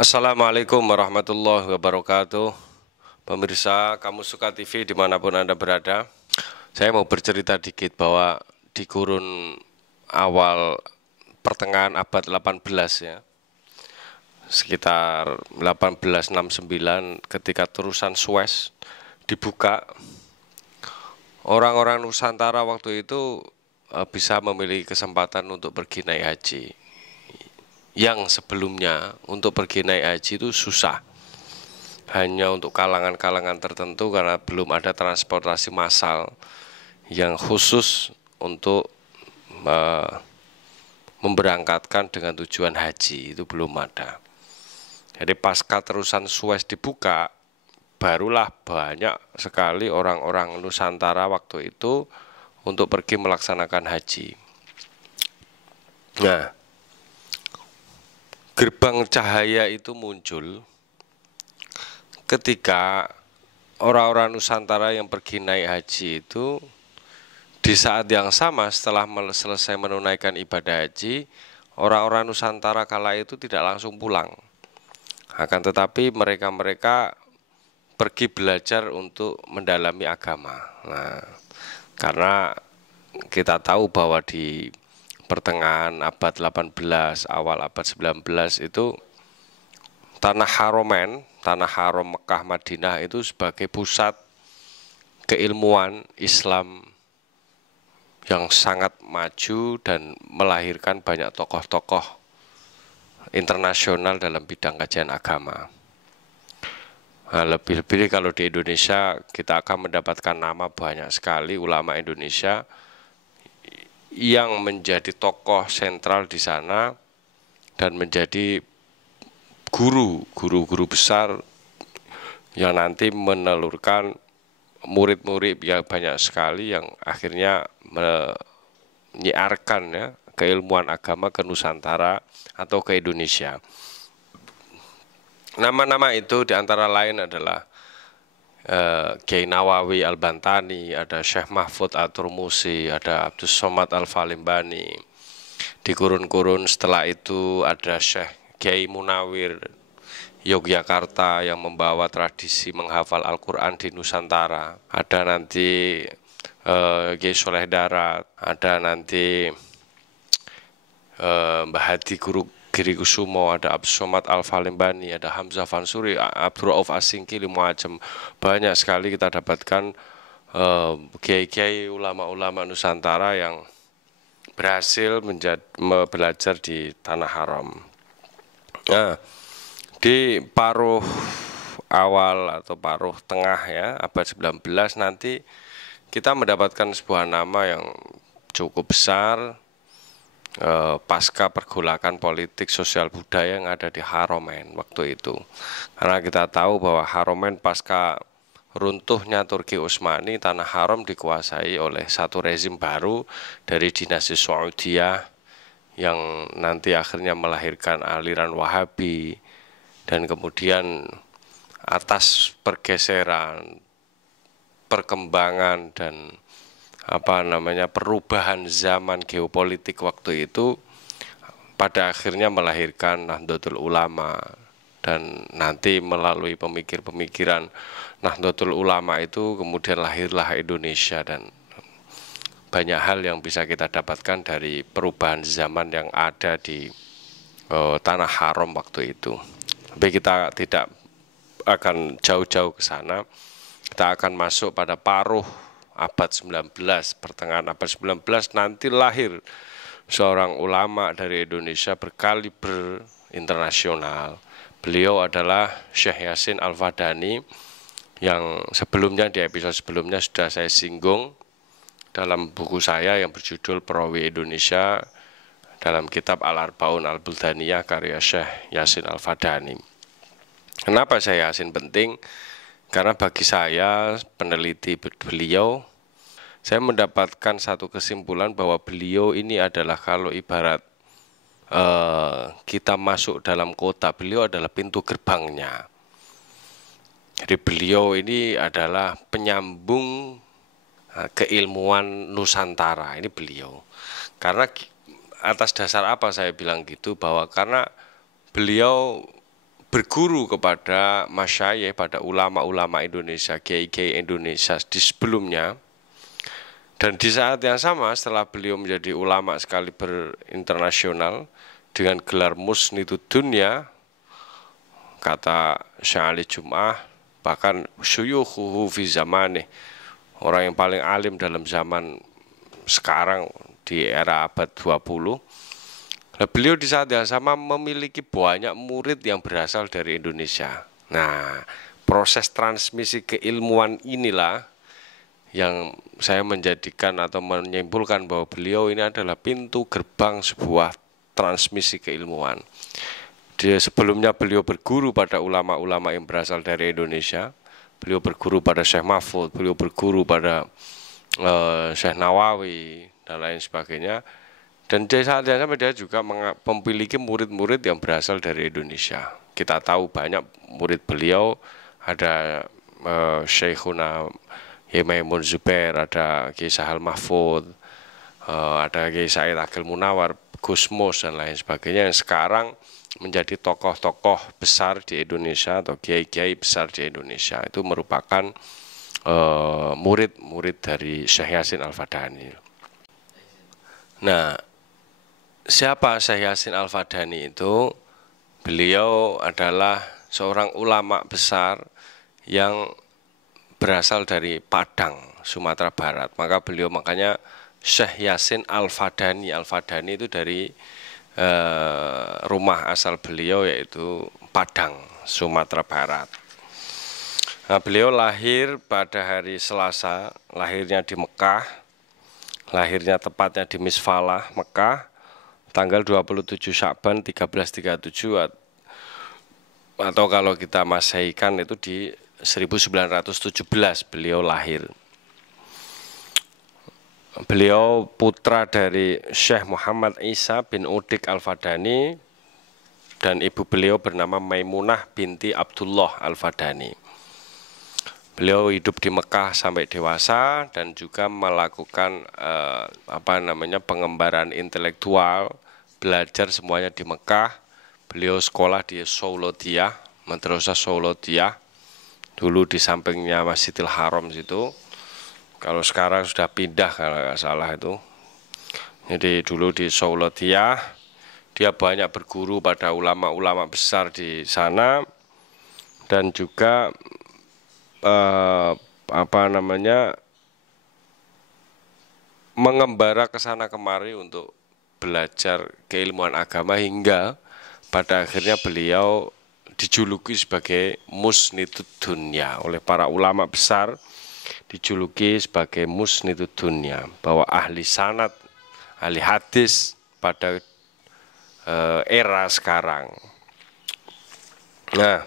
Assalamualaikum warahmatullahi wabarakatuh. Pemirsa Kamu Suka TV dimanapun Anda berada, saya mau bercerita dikit bahwa di kurun awal pertengahan abad 18 ya, sekitar 1869 ketika terusan Suez dibuka, orang-orang Nusantara waktu itu bisa memiliki kesempatan untuk pergi naik haji. Yang sebelumnya untuk pergi naik haji itu susah, hanya untuk kalangan-kalangan tertentu karena belum ada transportasi massal yang khusus untuk memberangkatkan dengan tujuan haji, itu belum ada. Jadi pasca terusan Suez dibuka, barulah banyak sekali orang-orang Nusantara waktu itu untuk pergi melaksanakan haji. Nah, gerbang cahaya itu muncul ketika orang-orang Nusantara yang pergi naik haji itu di saat yang sama setelah selesai menunaikan ibadah haji, orang-orang Nusantara kala itu tidak langsung pulang. Akan tetapi mereka-mereka pergi belajar untuk mendalami agama. Nah, karena kita tahu bahwa di pertengahan abad 18, awal abad 19 itu tanah Haromen, tanah Haram Mekah Madinah itu sebagai pusat keilmuan Islam yang sangat maju dan melahirkan banyak tokoh-tokoh internasional dalam bidang kajian agama. Nah, lebih-lebih kalau di Indonesia kita akan mendapatkan nama banyak sekali ulama Indonesia yang menjadi tokoh sentral di sana dan menjadi guru-guru besar yang nanti menelurkan murid-murid yang banyak sekali yang akhirnya menyiarkan ya keilmuan agama ke Nusantara atau ke Indonesia. Nama-nama itu diantara lain adalah Kiai Nawawi Al-Bantani, ada Syekh Mahfud At-Turmusi, ada Abdus Somad Al-Falimbani. Di kurun-kurun setelah itu ada Syekh Kiai Munawir Yogyakarta yang membawa tradisi menghafal Al-Quran di Nusantara. Ada nanti Kiai Soleh Darat, ada nanti Mbah Hadi Guru Giri Kusumo, ada Abdus Somad Al-Falimbani, ada Hamzah Fansuri, Abdul Rauf Asingki, Muajam. Banyak sekali kita dapatkan kiai-kiai ulama-ulama Nusantara yang berhasil belajar di Tanah Haram. Nah, di paruh awal atau paruh tengah ya abad 19 nanti kita mendapatkan sebuah nama yang cukup besar pasca pergolakan politik sosial budaya yang ada di Haromen waktu itu. Karena kita tahu bahwa Haromen pasca runtuhnya Turki Utsmani, tanah Haram dikuasai oleh satu rezim baru dari dinasti Saudiyah yang nanti akhirnya melahirkan aliran Wahabi, dan kemudian atas pergeseran, perkembangan dan perubahan zaman geopolitik waktu itu pada akhirnya melahirkan Nahdlatul Ulama, dan nanti melalui pemikir-pemikiran Nahdlatul Ulama itu kemudian lahirlah Indonesia, dan banyak hal yang bisa kita dapatkan dari perubahan zaman yang ada di Tanah Haram waktu itu. Tapi kita tidak akan jauh-jauh ke sana. Kita akan masuk pada paruh abad 19, pertengahan abad 19 nanti lahir seorang ulama dari Indonesia berkaliber internasional. Beliau adalah Syekh Yasin Al-Fadani yang sebelumnya di episode sebelumnya sudah saya singgung dalam buku saya yang berjudul Perawi Indonesia dalam kitab Al-Arbaun Al-Buldaniyah karya Syekh Yasin Al-Fadani. Kenapa Syekh Yasin penting? Karena bagi saya, peneliti beliau, saya mendapatkan satu kesimpulan bahwa beliau ini adalah kalau ibarat kita masuk dalam kota, beliau adalah pintu gerbangnya. Jadi beliau ini adalah penyambung keilmuan Nusantara, ini beliau. Karena atas dasar apa saya bilang gitu, bahwa karena beliau berguru kepada masyayikh, pada ulama-ulama Indonesia, kiai-kiai Indonesia di sebelumnya. Dan di saat yang sama setelah beliau menjadi ulama sekali berinternasional dengan gelar Musnidud Dunya, kata Syekh Ali Jum'ah, bahkan syuyukhuhu fi zamanih, orang yang paling alim dalam zaman sekarang di era abad 20. Nah, beliau di saat yang sama memiliki banyak murid yang berasal dari Indonesia. Nah, proses transmisi keilmuan inilah yang saya menjadikan atau menyimpulkan bahwa beliau ini adalah pintu gerbang sebuah transmisi keilmuan. Sebelumnya beliau berguru pada ulama-ulama yang berasal dari Indonesia. Beliau berguru pada Syekh Mahfud, beliau berguru pada Syekh Nawawi dan lain sebagainya. Dan di saat yang sama dia juga memiliki murid-murid yang berasal dari Indonesia. Kita tahu banyak murid beliau, ada Syekhuna Maimun Zubair, ada Kiai Sahal Mahfud, ada Kiai Said Agil Munawar, Gusmus dan lain sebagainya yang sekarang menjadi tokoh-tokoh besar di Indonesia atau kiai-kiai besar di Indonesia. Itu merupakan murid-murid dari Syekh Yasin Al-Fadani. Nah, siapa Syekh Yasin Al-Fadani itu? Beliau adalah seorang ulama besar yang berasal dari Padang, Sumatera Barat. Maka beliau makanya Syekh Yasin Al-Fadani. Al-Fadani itu dari rumah asal beliau yaitu Padang, Sumatera Barat. Nah, beliau lahir pada hari Selasa, lahirnya di Mekah, lahirnya tepatnya di Misfalah, Mekah, tanggal 27 Sya'ban 1337, atau kalau kita masehikan itu di 1917 beliau lahir. Beliau putra dari Syekh Muhammad Isa bin Udik Al-Fadani dan ibu beliau bernama Maimunah binti Abdullah Al-Fadani. Beliau hidup di Mekah sampai dewasa dan juga melakukan pengembaraan intelektual, belajar semuanya di Mekah. Beliau sekolah di Saulodiyah, Madrasah Saulodiyah, dulu di sampingnya Masjidil Haram situ. Kalau sekarang sudah pindah kalau nggak salah itu. Jadi dulu di Saulodiyah, dia banyak berguru pada ulama-ulama besar di sana dan juga mengembara ke sana kemari untuk belajar keilmuan agama hingga pada akhirnya beliau dijuluki sebagai Musnidud Dunya oleh para ulama besar, dijuluki sebagai Musnidud Dunya, bahwa ahli sanad, ahli hadis pada era sekarang. Nah,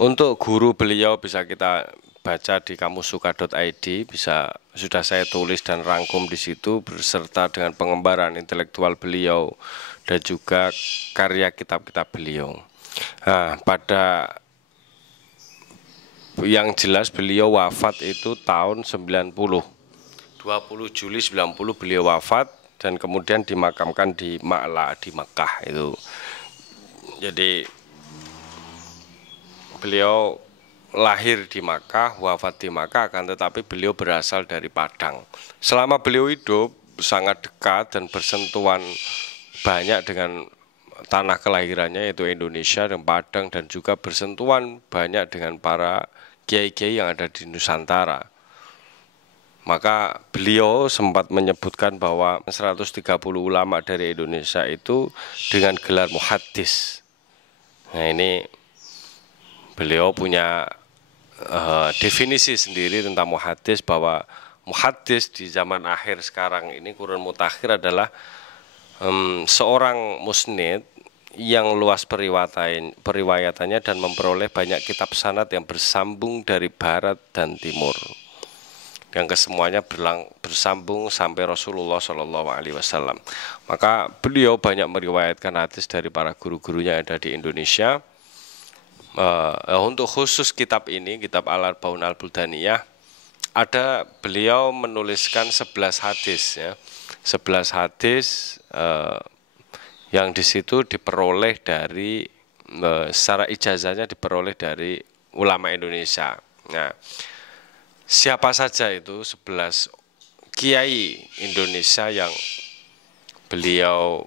untuk guru beliau bisa kita baca di kamusuka.id, sudah saya tulis dan rangkum di situ beserta dengan pengembaraan intelektual beliau dan juga karya kitab-kitab beliau. Nah, pada yang jelas beliau wafat itu tahun 90. 20 Juli 90 beliau wafat dan kemudian dimakamkan di Ma'la di Mekah itu. Jadi beliau lahir di Makkah, wafat di Makkah, akan tetapi beliau berasal dari Padang. Selama beliau hidup sangat dekat dan bersentuhan banyak dengan tanah kelahirannya yaitu Indonesia dan Padang, dan juga bersentuhan banyak dengan para kiai-kiai yang ada di Nusantara. Maka beliau sempat menyebutkan bahwa 130 ulama dari Indonesia itu dengan gelar muhaddis. Nah, ini beliau punya definisi sendiri tentang muhaddis, bahwa muhaddis di zaman akhir sekarang ini, Qurun Mutakhir, adalah seorang musnid yang luas periwayatannya dan memperoleh banyak kitab sanad yang bersambung dari barat dan timur, yang kesemuanya bersambung sampai Rasulullah SAW. Maka beliau banyak meriwayatkan hadis dari para guru-gurunya yang ada di Indonesia. Untuk khusus kitab ini, kitab Al-Arbaun Al-Buldaniyah, ada beliau menuliskan 11 hadis ya. 11 hadis yang di situ diperoleh dari secara ijazahnya diperoleh dari ulama Indonesia. Nah, siapa saja itu 11 kiai Indonesia yang beliau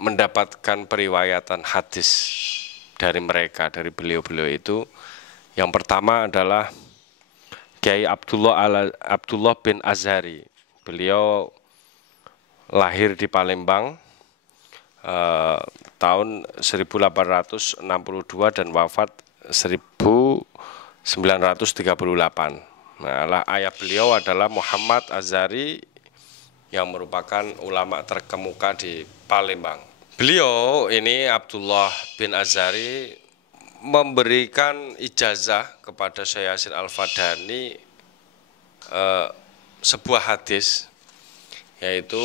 mendapatkan periwayatan hadis dari mereka, dari beliau-beliau itu? Yang pertama adalah Kiai Abdullah bin Azhari. Beliau lahir di Palembang tahun 1862 dan wafat 1938. Nah, ayah beliau adalah Muhammad Azhari yang merupakan ulama terkemuka di Palembang. Beliau ini Abdullah bin Azhari memberikan ijazah kepada Syekh Yasin Al-Fadani sebuah hadis, yaitu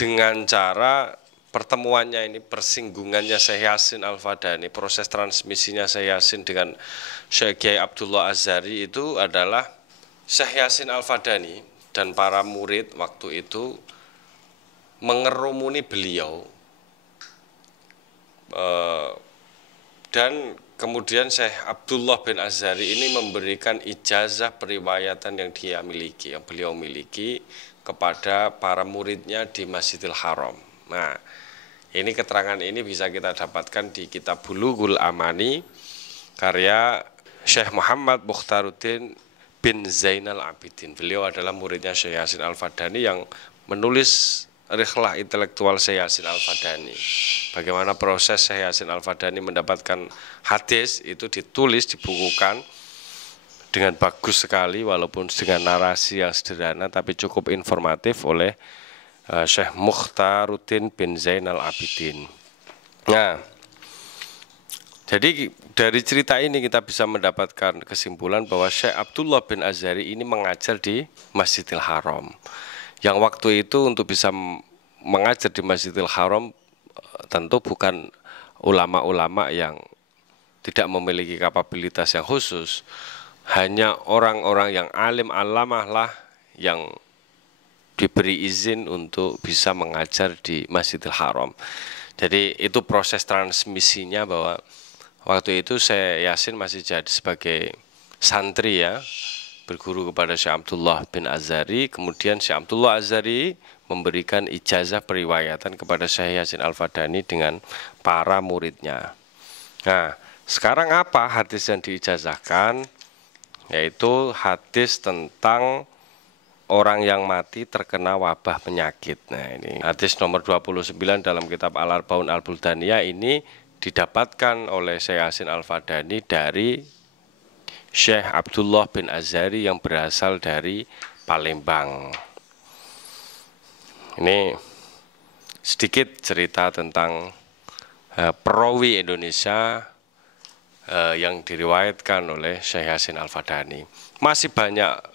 dengan cara pertemuannya ini, persinggungannya Syekh Yasin Al-Fadani, proses transmisinya Syekh Yasin dengan Syekh Kiai Abdullah Azhari itu adalah Syekh Yasin Al-Fadani dan para murid waktu itu mengerumuni beliau, dan kemudian Syekh Abdullah bin Azhari ini memberikan ijazah periwayatan yang dia miliki, yang beliau miliki kepada para muridnya di Masjidil Haram. Nah, ini keterangan ini bisa kita dapatkan di kitab Bulughul Amani karya Syekh Muhammad Mukhtaruddin bin Zainal Abidin. Beliau adalah muridnya Syekh Yasin Al-Fadani yang menulis Rihlah Intelektual Syekh Yasin Al-Fadani. Bagaimana proses Syekh Yasin Al-Fadani mendapatkan hadis itu ditulis, dibukukan dengan bagus sekali, walaupun dengan narasi yang sederhana tapi cukup informatif oleh Syekh Mukhtaruddin bin Zainal Abidin. Nah, jadi dari cerita ini kita bisa mendapatkan kesimpulan bahwa Syekh Abdullah bin Azhari ini mengajar di Masjidil Haram. Yang waktu itu untuk bisa mengajar di Masjidil Haram tentu bukan ulama-ulama yang tidak memiliki kapabilitas yang khusus, hanya orang-orang yang alim alamah lah yang diberi izin untuk bisa mengajar di Masjidil Haram. Jadi itu proses transmisinya, bahwa waktu itu Syekh Yasin masih jadi sebagai santri ya, berguru kepada Syekh Abdullah bin Azhari. Kemudian Syekh Abdullah Azhari memberikan ijazah periwayatan kepada Syekh Yasin Al-Fadani dengan para muridnya. Nah, sekarang apa hadis yang diijazahkan? Yaitu hadis tentang orang yang mati terkena wabah penyakit. Nah, ini hadis nomor 29 dalam kitab Al-Arbaun Al-Buldaniyah ini didapatkan oleh Syekh Yasin Al-Fadani dari Syekh Abdullah bin Azhari yang berasal dari Palembang. Ini sedikit cerita tentang perawi Indonesia yang diriwayatkan oleh Syekh Yasin Al-Fadani. Masih banyak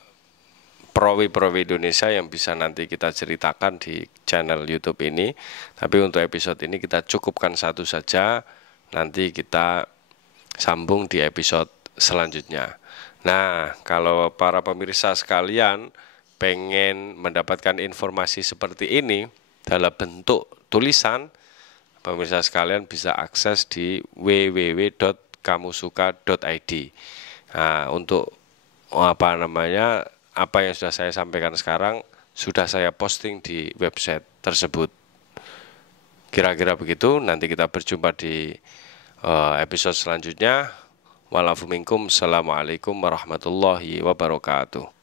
perawi-perawi Indonesia yang bisa nanti kita ceritakan di channel YouTube ini, tapi untuk episode ini kita cukupkan satu saja. Nanti kita sambung di episode selanjutnya. Nah, kalau para pemirsa sekalian pengen mendapatkan informasi seperti ini dalam bentuk tulisan, pemirsa sekalian bisa akses di www.kamusuka.id. Nah, untuk apa yang sudah saya sampaikan sekarang sudah saya posting di website tersebut. Kira-kira begitu. Nanti kita berjumpa di episode selanjutnya. Walafu minkum, assalamualaikum warahmatullahi wabarakatuh.